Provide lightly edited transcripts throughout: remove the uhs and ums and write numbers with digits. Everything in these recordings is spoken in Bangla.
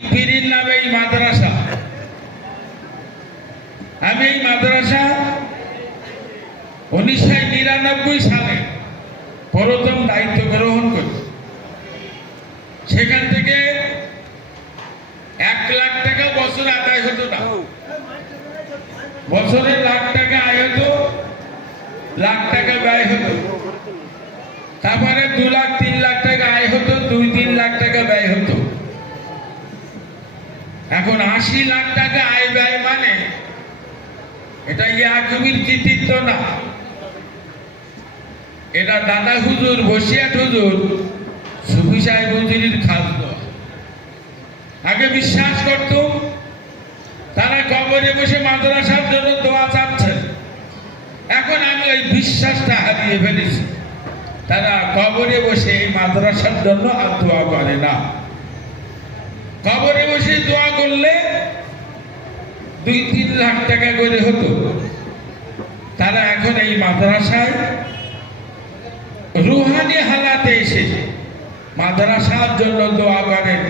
পীরের নামে এই মাদ্রাসা। আমি এই মাদ্রাসা 1999 সালে প্রথম দায়িত্ব গ্রহণ করি। সেখান থেকে 1 লাখ টাকা বছর আদায় হতো না, বছরে লাখ টাকা আয় হতো, লাখ টাকা ব্যয় হতো। তারপরে 2 লাখ 3 লাখ টাকা আয় হতো, 2-3 লাখ টাকা ব্যয় হতো। এখন 80 লাখ টাকা আয় ব্যয় মানে এটা ইয়াকুবের কৃতিত্ব না, এটা দাদা হুজুর, বসিয়াট হুজুর, সুফি সাহেব হুজুরের খাস দোয়া। আগে বিশ্বাস করত তারা কবরে বসে মাদ্রাসার জন্য দোয়া চাচ্ছেন। এখন আমি ওই বিশ্বাসটা হারিয়ে ফেলেছি। তারা কবরে বসে এই মাদ্রাসার জন্য আর দোয়া করে না। কবরে বসে দোয়া করলে 2-3 লাখ টাকা করে হতো। তারা এখন এই মাদ্রাসায় রুহানি হালাতে এসে মাদ্রাসার জন্য দোয়া করেন।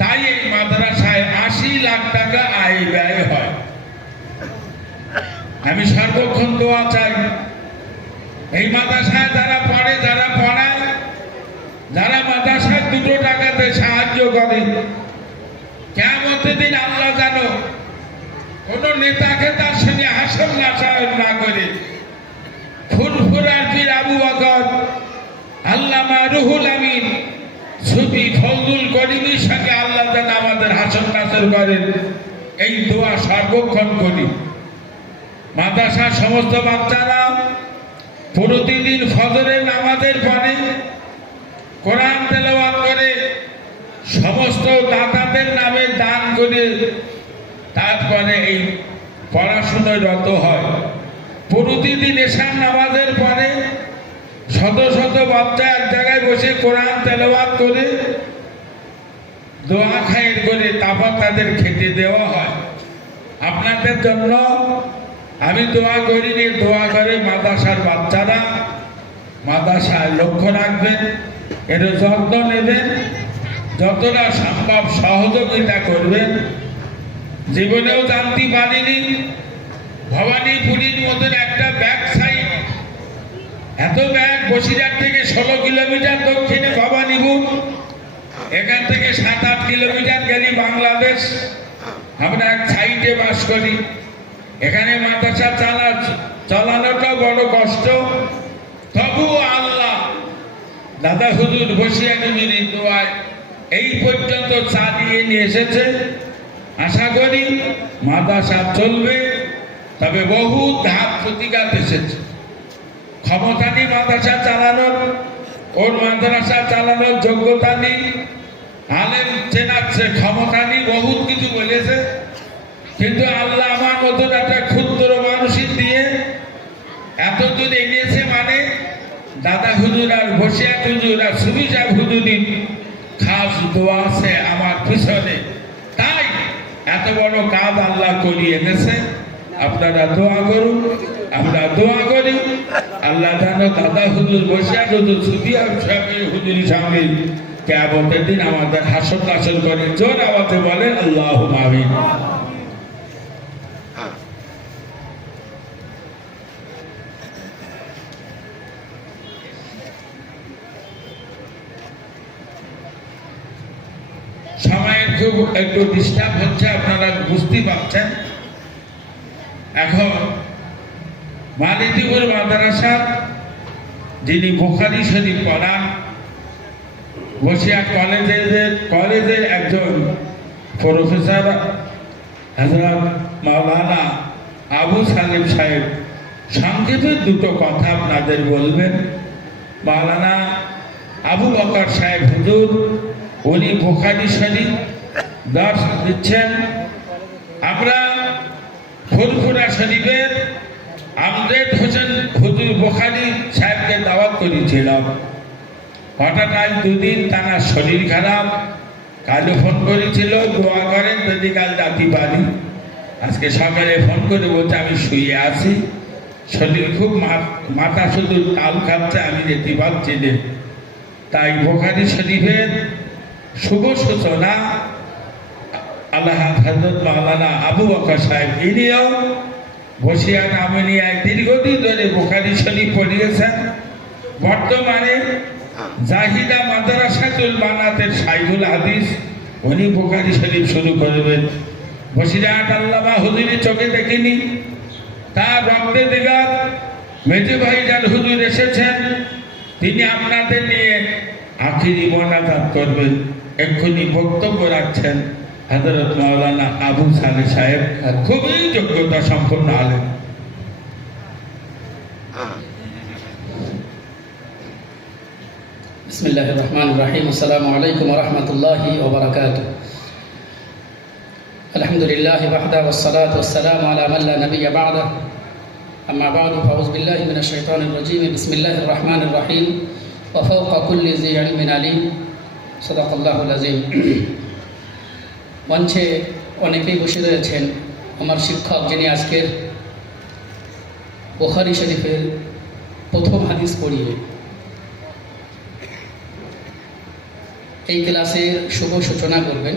তাই এই মাদ্রাসায় 80 লাখ টাকা আয় ব্যয় হয়। আমি সর্বক্ষণ দোয়া চাই এই মাদ্রাসায় যারা পড়ে, যারা পড়ায়, যারা মাদ্রাসায় 2 টাকাতে সাহায্য করে, কিয়ামতের দিন আল্লাহ জানো কোন নেতাকে তার সঙ্গে হাসর নাসায়ন না করে ফুরফুরার পীর আবু বকর, আল্লামা রুহুল আমিন, সুফি ফজলুল করিমের সঙ্গে আল্লাহ যেন আমাদের হাসর নাসর করেন, এই দোয়া সর্বক্ষণ করি। মাদ্রাসার সমস্ত বাচ্চারা প্রতিদিন ফজরের নামাজের পরে কোরআন তেলাওয়াত করে, সমস্ত দাতাদের নামে দান করে তারপরে এই পড়াশোনায় রত হয়। প্রতিদিন এশার নামাজের পরে শত শত বাচ্চা এক জায়গায় বসে কোরআন তেলাওয়াত করে দোয়া খায়ের করে তারপর তাদের খেতে দেওয়া হয়। আপনাদের জন্য আমি দোয়া করিনি, দোয়া করে মাদ্রাসার বাচ্চারা। মাদ্রাসায় লক্ষ্য রাখবেন, এর যত্ন নেবেন, যতটা সম্ভব সহযোগিতা করবেন। জীবনেও জানতে পারিনি ভবানীপুরীর মতন একটা ব্যাক সাইড, এত ব্যাগ, বসিরহাট থেকে 16 কিলোমিটার দক্ষিণে ভবানীপুর, এখান থেকে 7-8 কিলোমিটার গেলি বাংলাদেশ। আমরা এক সাইডে বাস করি। এখানে মাদ্রাসা চালানোটা বড় কষ্ট। তবুও আল্লাহ দাদা হুজুর বসিয়াট হুজুরের দোয়ায় এই পর্যন্ত চালিয়ে নিয়ে এসেছে। আশা করি মাদ্রাসা চলবে, তবে বহু ধাপ প্রতিঘাত এসেছে। ক্ষমতা নেই মাদ্রাসা চালানোর, ওর মাদ্রাসা চালানোর যোগ্যতা নেই, আলেম চেনাচ্ছে, ক্ষমতা নেই, বহুত কিছু বলেছে। কিন্তু আল্লাহ আমার মতন একটা ক্ষুদ্র মানুষের দিয়ে এত দূর এগিয়েছে, মানে দাদা হুজুর আর বসিয়াট হুজুর আর সুফি সাহেব হুজুরের খাস দোয়া আছে আমার পিছনে। তাই এত বড় কাজ আল্লাহ করিয়ে এনেছে। আপনারা দোয়া করুন, আমরা দোয়া করি। আল্লাহ জানো দাদা হুজুর, বসিয়াট হুজুর, সুফি সাহেব হুজুরের সঙ্গে কিয়ামতের দিন আমাদের হাসর নাসর করে। জোর আওয়াজে বলেন আল্লাহুম্মা আমিন। সময়ের খুব একটু ডিস্টার্ব হচ্ছে, আপনারা বুঝতে পারছেন। এখন মালিকপুর মাদ্রাসার যিনি বুখারী শরীফ পড়ান, বসিরহাট কলেজের একজন প্রফেসর হযরত মাওলানা আবু সালেম সাহেব সংক্ষেপে 2 কথা আপনাদের বলবেন। মাওলানা আবু বকর সাহেব হুজুর, উনি বুখারী শরীফ দর্শ দিচ্ছেন। আমরা ফুরফুরা শরীফের আমজাদ হোসেন হুজুর বুখারী সাহেবকে দাওয়াত করেছিলাম। হঠাৎ আজ 2 দিন তার শরীর খারাপ। কালও ফোন করেছিল, দোয়া করেন যদি কাল যেতে পারি। আজকে সকালে ফোন করে বলছে আমি শুয়ে আছি, শরীর খুব, মাথা শুধু তাল খাচ্ছে, আমি যেতে পারছি না। তাই বুখারী শরীফের শুভ সূচনা আল্লাহাদ হযরত মাওলানা আবু বকর সাহেব ইনিও বসিয়ান আমিনিয়ায় দীর্ঘদিন ধরে বুখারী শরীফ পড়িয়েছেন। বর্তমানে জাহিদা মাদ্রাসাতুল বানাতের শাইখুল হাদিস উনি বুখারী শরীফ শুরু করবেন। বসিরহাট আল্লামা হুজুরি চোখে দেখিনি, তার রক্তে দিগার মেজু ভাইজান হুজুর এসেছেন, তিনি আপনাদের নিয়ে আখিরি মোনাজাত করবেন। এক্ষুনি বক্তব্য রাখছেন হযরত মাওলানা আবু সালেহ সাহেব, খুবই যোগ্যতা সম্পন্ন আলেম। বিসমিল্লাহির রহমানির রহিম। আসসালামু আলাইকুম ওয়া রাহমাতুল্লাহি ওয়া বারাকাতুহু। আলহামদুলিল্লাহি ওয়াহদা ওয়াস সালাতু ওয়াস সালামু আলা মান লা নাবিয়্যা বা'দা। আম্মা বা'দু ফাউযু বিল্লাহি মিনাশ শাইতানির রাজীম। বিসমিল্লাহির রহমানির রহিম। ওয়া ফাওকা কুল্লি যী ইলমিন আলীম। সাদাকাল্লাহুল আযীম। মঞ্চে অনেকেই বসে রয়েছেন। আমার শিক্ষক যিনি আজকের বুখারী শরীফের প্রথম হাদিস পড়িয়ে এই ক্লাসের শুভ সূচনা করবেন,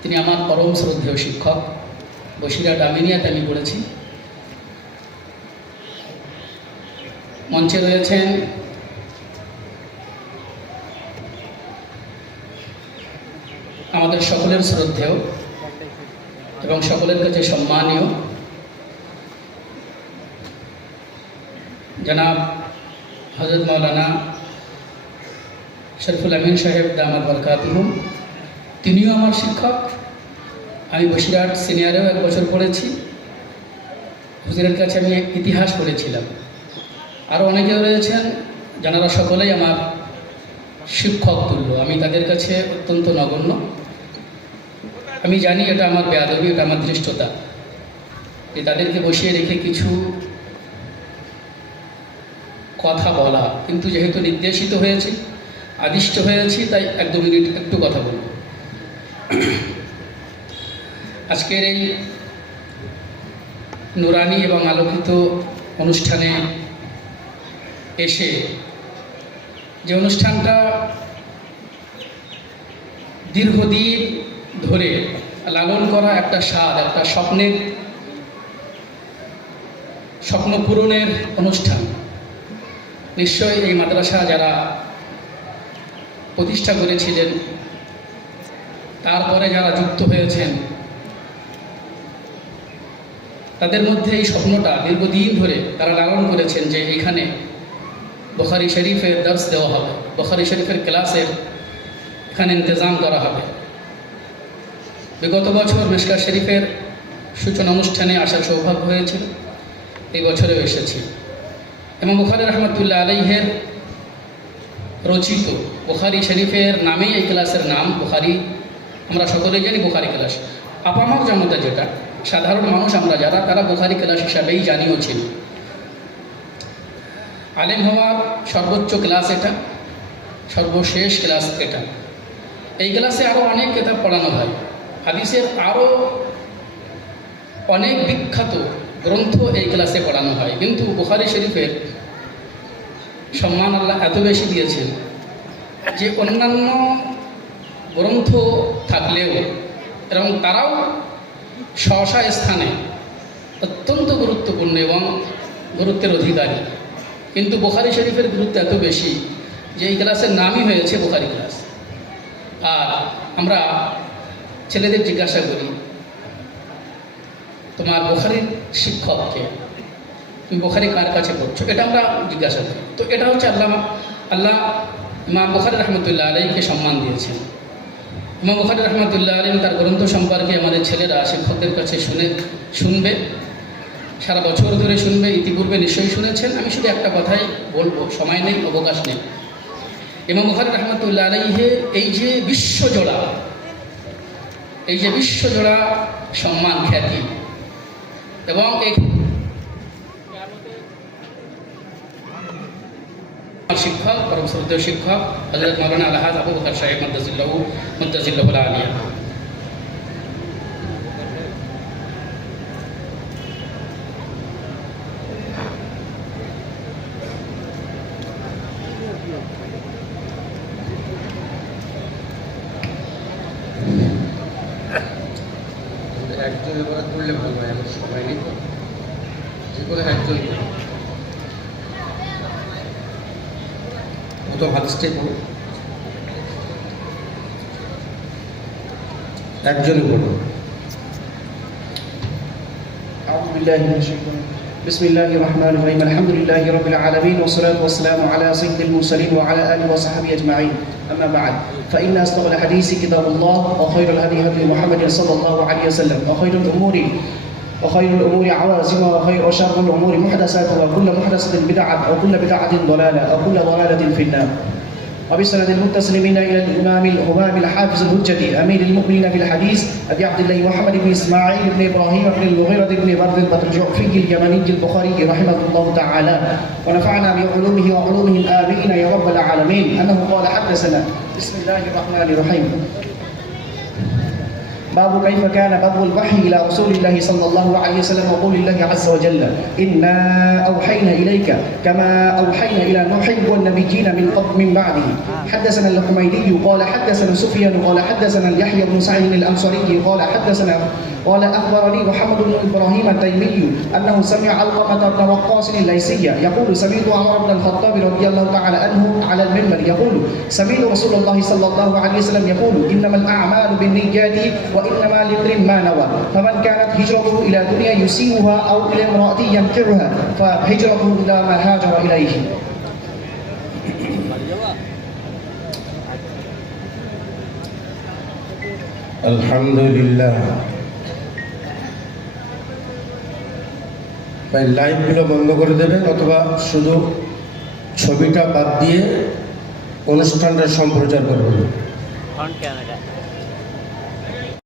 তিনি আমার পরম শ্রদ্ধেয় শিক্ষক। বসিরহাট আমিনিয়াতে আমি পড়েছি। মঞ্চে রয়েছেন আমাদের সকলের শ্রদ্ধেয় এবং সকলের কাছে সম্মানীয় জনাব হযরত মাওলানা শরীফুল আমিন সাহেব দামাত বরকাতুহুম। তিনিও আমার শিক্ষক। আমি বসিরহাট সিনিয়রেও 1 বছর পড়েছি। হুজুরের কাছে আমি ইতিহাস পড়েছিলাম। আরও অনেকেও রয়েছেন যারা সকলেই আমার শিক্ষক তুল্য। আমি তাদের কাছে অত্যন্ত নগণ্য। আমি জানি এটা আমার বেয়াদবি, এটা আমার ধৃষ্টতা, যে তাদেরকে বসিয়ে রেখে কিছু কথা বলা। কিন্তু যেহেতু নির্দেশিত হয়েছি, আদিষ্ট হয়েছি, তাই 1-2 মিনিট একটু কথা বলব। আজকের এই নুরানি এবং আলোকিত অনুষ্ঠানে এসে, যে অনুষ্ঠানটা দীর্ঘদিন ধরে লালন করা একটা স্বাদ, একটা স্বপ্ন পূরণের অনুষ্ঠান। নিশ্চয়ই এই মাদ্রাসা যারা প্রতিষ্ঠা করেছিলেন, তারপরে যারা যুক্ত হয়েছেন, তাদের মধ্যে এই স্বপ্নটা দীর্ঘদিন ধরে তারা লালন করেছেন যে এখানে বুখারী শরীফের দর্স দেওয়া হবে, বুখারী শরীফের ক্লাসের এখানে ইন্তজাম করা হবে। বিগত বছর মিশকাত শরীফের সূচনা অনুষ্ঠানে আসার সৌভাগ্য হয়েছিল, এই বছরেও এসেছি। ইমাম বুখারী রাহমাতুল্লাহ আলাইহির রচিত বুখারী শরীফের নামেই এই ক্লাসের নাম বুখারী। আমরা সকলেই জানি বুখারী ক্লাস। আপামর জনতা, যেটা সাধারণ মানুষ আমরা যারা, তারা বুখারী ক্লাস হিসাবেই জানিও ছিল। আলেম হওয়ার সর্বোচ্চ ক্লাস এটা, সর্বশেষ ক্লাস এটা। এই ক্লাসে আরও অনেক কিতাব পড়ানো হয়। হাদিসের আরও অনেক বিখ্যাত গ্রন্থ এই ক্লাসে পড়ানো হয়। কিন্তু বুখারী শরীফের সম্মান আল্লাহ এত বেশি দিয়েছেন যে অন্যান্য গ্রন্থ থাকলেও এবং তারাও স্ব স্থানে অত্যন্ত গুরুত্বপূর্ণ এবং গুরুত্বের অধিকারী। কিন্তু বুখারী শরীফের গুরুত্ব এত বেশি যে এই ক্লাসের নামই হয়েছে বুখারী ক্লাস। আর আমরা ছেলেদের জিজ্ঞাসা করি, তোমার বুখারীর শিক্ষককে, তুমি বুখারী কার কাছে পড়ছো, এটা আমরা জিজ্ঞাসা করি। তো এটা হচ্ছে আল্লাহ ইমাম বুখারী রাহমাতুল্লাহ আলাইহিকে সম্মান দিয়েছেন। ইমাম বুখারী রাহমাতুল্লাহ আলাইহি তার গ্রন্থ সম্পর্কে আমাদের ছেলেরা শিক্ষকদের কাছে শুনবে, সারা বছর ধরে শুনবে। ইতিপূর্বে নিশ্চয়ই শুনেছেন। আমি শুধু একটা কথাই বলবো, সময় নেই, অবকাশ নেই। ইমাম বুখারী রাহমাতুল্লাহ আলাইহির এই যে বিশ্বজোড়া সম্মান, খ্যাতি এবং এই শিক্ষক, পরম শ্রদ্ধেয় শিক্ষক হযরত মাওলানা আলহাজ আবু বকর সাহেব মুদ্দাজিল্লাহুল আলিয়া। একজনের করে করলে ভালো হয়, আমার সবাই নেই তো, যে করে একজন প্রথম হাদিসটাই বলো, একজনই বলো। أعوذ بالله من الشيطان بسم الله الرحمن الرحيم الحمد لله رب العالمين والصلاة والسلام على سيد المرسلين وعلى آله وصحبه أجمعين أما بعد فإن أصدق الحديث كتاب الله وخير الهدي هدي محمد صلى الله عليه وسلم وخير الأمور عوازمها وشر الأمور محدثاتها وكل محدثة بدعة وكل بدعة ضلالة وكل ضلالة في النار وبسند المتسلمين إلى الإمام الهمام الحافظ الهجة أمير المؤمنين في الحديث أبي عبد الله محمد بن إسماعيل بن إبراهيم بن المغيرة بن برد الجعفي اليمني البخاري رحمه الله تعالى ونفعنا بعلومه وعلومهم آمين يا رب العالمين أنه قال حدثنا بسم الله الرحمن الرحيم باب كيف كان بدء الوحي إلى رسول الله صلى الله عليه وسلم وقول الله عز وجل إنا أوحينا إليك كما أوحينا إلى نوح والنبيين من بعده حدثنا الحميدي قال حدثنا سفيان قال حدثنا يحيى بن سعيد الأنصاري قال أخبرني محمد بن إبراهيم التيمي أنه سمع علقمة بن وقاص الليثي يقول سمعت عمر بن الخطاب رضي الله تعالى عنه على المنبر يقول سمعت رسول الله صلى الله عليه وسلم يقول إنما الأعمال بالنيات وإنما لامرئ ما نوى فمن كانت هجرته إلى دنيا يصيبها أو إلى امرأة ينكرها فهجرته إلى ما هاجر إليه. আলহামদুলিল্লাহ। ভাই লাইভগুলো বন্ধ করে দেবেন অথবা শুধু ছবিটা বাদ দিয়ে অনুষ্ঠানটা সম্প্রচার করবেন। Front camera